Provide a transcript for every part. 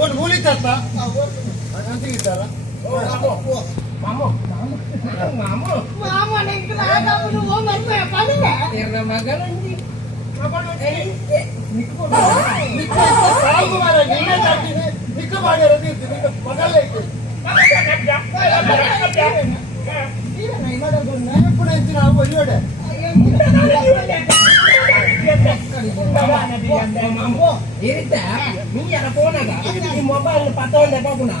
ಒಂದು ಮೂಲಿತ್ತಪ್ಪ ಅಂತಿಗಿದ್ದಾರ ಮಗನಂಜಿ ನಿಕ್ಕ ಮಾಡ್ಯಾರ ಮಗಲ್ಲೇ ಕೂಡ ಹೆಚ್ಚಿನ ಒಯ್ಯೋಡೆ നീ ഫോണാ ഈ മൊബൈലിൽ 10 പോകുന്ന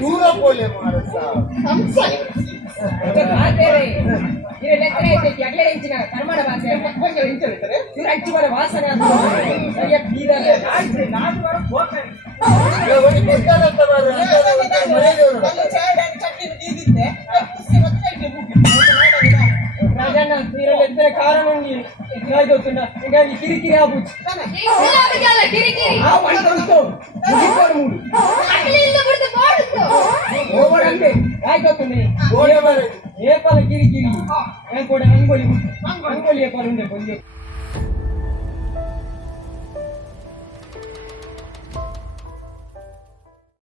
ದೂರ ಪೋಲೆ ವಾಸನೆ కారణం కిరికిరి ఏ పల కిరికిరి అంగోలి అంగోలి ఏ పలు ఉండే